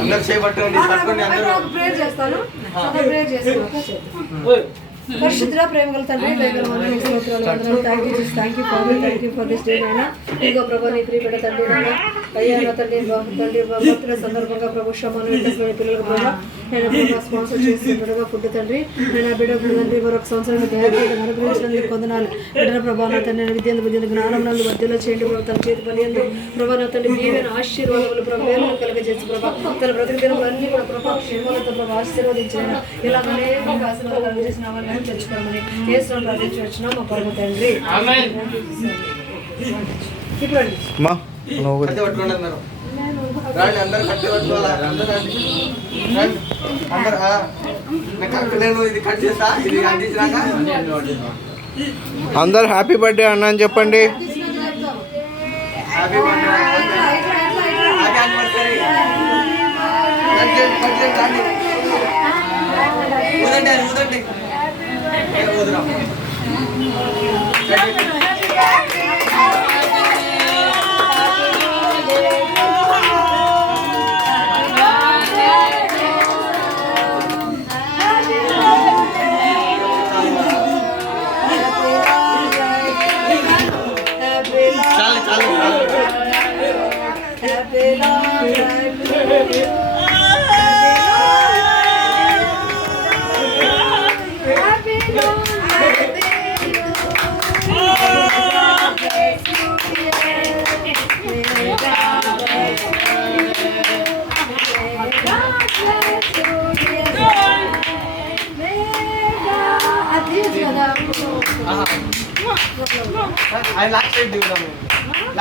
అందరు చేపట్టండి. ప్రేయర్ చేస్తాను. ప్రేయర్ చేస్తాను. పరిశుద్ధ ప్రేమ గల తండ్రి thank you for this day నాయన. ఇదిగో ప్రభా నీ ప్రియ బిడ్డ తండ్రి నాయన అయ్యా నా తండ్రి తండ్రి భక్తుల సందర్భంగా ప్రభు శ్రమను పిల్లలకు ప్రభావ నేను ప్రభావ స్పాన్సర్ చేస్తున్నట్టుగా ఫుడ్ తండ్రి నేను బిడ్డ తండ్రి మరొక సంవత్సరం అనుగ్రహించినందుకు కొందనాలు బిడ్డ ప్రభావ నా తండ్రి విద్య జ్ఞానం నందు మధ్యలో చేయండి ప్రభావ తన చేతి పని ఎందు ప్రభావ నా తండ్రి మీరైన ఆశీర్వాదములు ప్రభావం కలగజేసి ప్రభావ తన బ్రతికి దినములన్నీ కూడా ప్రభావ క్షేమాలతో ప్రభావ ఆశీర్వదించిన ఇలా అనేక ఆశీర్వాదాలు కలగజేసిన తెచ్చుకోమని యేసుని ప్రార్థించి వచ్చినా మా పరమ తండ్రి. అందరు హ్యాపీ బర్త్డే అన్న అని చెప్పండి. I like to do them.